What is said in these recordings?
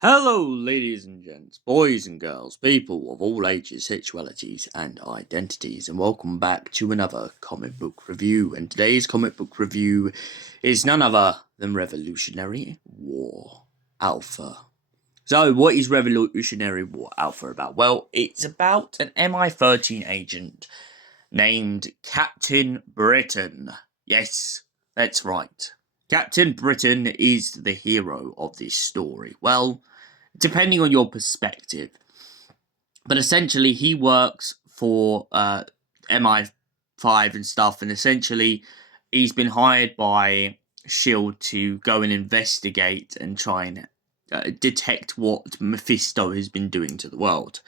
Hello, ladies and gents, boys and girls, people of all ages, sexualities, and identities, and welcome back to another comic book review. And today's comic book review is none other than Revolutionary War Alpha. So, what is Revolutionary War Alpha about? Well, it's about an MI13 agent named Captain Britain. Yes, that's right. Captain Britain is the hero of this story. Well, depending on your perspective. But essentially, he works for MI5 and stuff, and essentially, he's been hired by S.H.I.E.L.D. to go and investigate and try and detect what Maphisto has been doing to the world.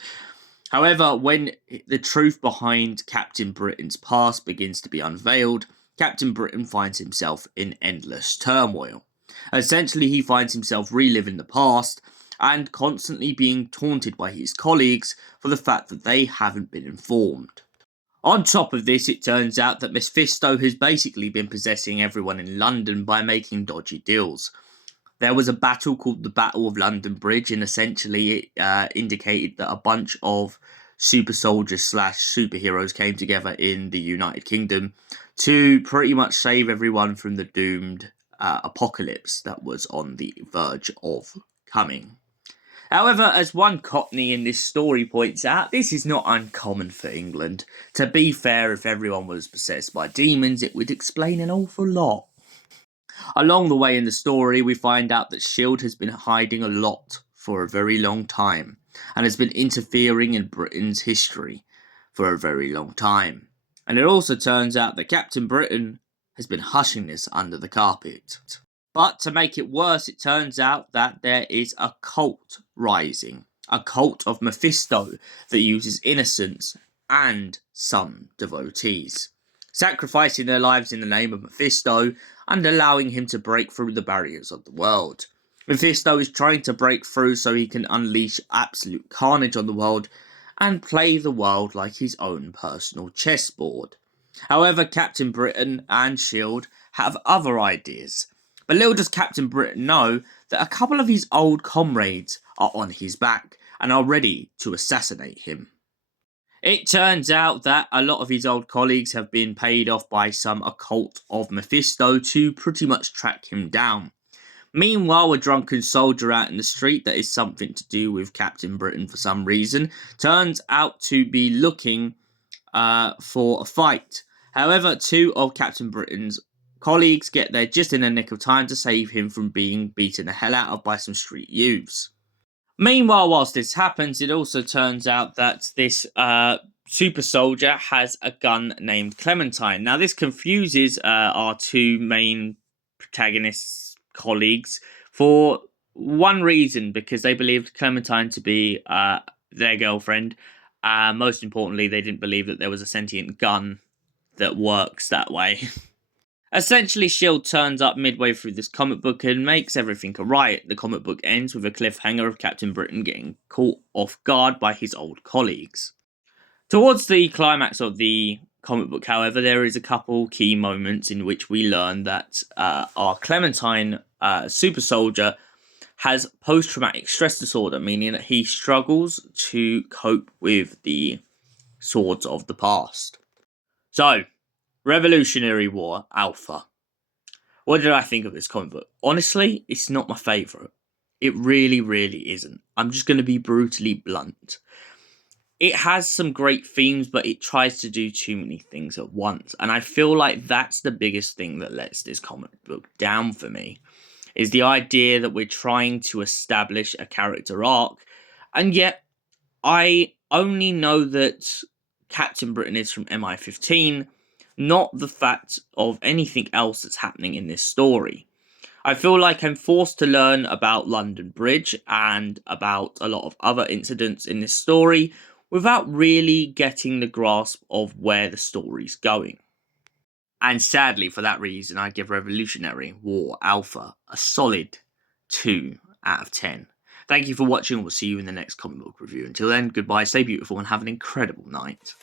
However, when the truth behind Captain Britain's past begins to be unveiled, Captain Britain finds himself in endless turmoil. Essentially, he finds himself reliving the past and constantly being taunted by his colleagues for the fact that they haven't been informed. On top of this, it turns out that Maphisto has basically been possessing everyone in London by making dodgy deals. There was a battle called the Battle of London Bridge, and essentially it indicated that a bunch of super soldiers / superheroes came together in the United Kingdom to pretty much save everyone from the doomed apocalypse that was on the verge of coming. However, as one Cockney in this story points out, this is not uncommon for England. To be fair, if everyone was possessed by demons, it would explain an awful lot. Along the way in the story, we find out that S.H.I.E.L.D. has been hiding a lot for a very long time, and has been interfering in Britain's history for a very long time. And it also turns out that Captain Britain has been hushing this under the carpet. But to make it worse, it turns out that there is a cult rising. A cult of Maphisto that uses innocence and some devotees, sacrificing their lives in the name of Maphisto and allowing him to break through the barriers of the world. Maphisto is trying to break through so he can unleash absolute carnage on the world and play the world like his own personal chessboard. However, Captain Britain and S.H.I.E.L.D. have other ideas. But little does Captain Britain know that a couple of his old comrades are on his back and are ready to assassinate him. It turns out that a lot of his old colleagues have been paid off by some occult of Maphisto to pretty much track him down. Meanwhile, a drunken soldier out in the street that is something to do with Captain Britain for some reason turns out to be looking for a fight. However, two of Captain Britain's colleagues get there just in the nick of time to save him from being beaten the hell out of by some street youths. Meanwhile, whilst this happens, it also turns out that this super soldier has a gun named Clementine. Now, this confuses our two main protagonists' colleagues for one reason, because they believed Clementine to be their girlfriend. Most importantly, they didn't believe that there was a sentient gun that works that way. Essentially, S.H.I.E.L.D. turns up midway through this comic book and makes everything a riot. The comic book ends with a cliffhanger of Captain Britain getting caught off guard by his old colleagues. Towards the climax of the comic book, however, there is a couple key moments in which we learn that our Clementine super soldier has post-traumatic stress disorder, meaning that he struggles to cope with the swords of the past. So, Revolutionary War Alpha. What did I think of this comic book? Honestly, it's not my favourite. It really, really isn't. I'm just going to be brutally blunt. It has some great themes, but it tries to do too many things at once. And I feel like that's the biggest thing that lets this comic book down for me, is the idea that we're trying to establish a character arc, and yet I only know that Captain Britain is from MI15, not the fact of anything else that's happening in this story. I feel like I'm forced to learn about London Bridge and about a lot of other incidents in this story without really getting the grasp of where the story's going. And sadly, for that reason, I give Revolutionary War Alpha a solid 2 out of 10. Thank you for watching. We'll see you in the next comic book review. Until then, goodbye, stay beautiful, and have an incredible night.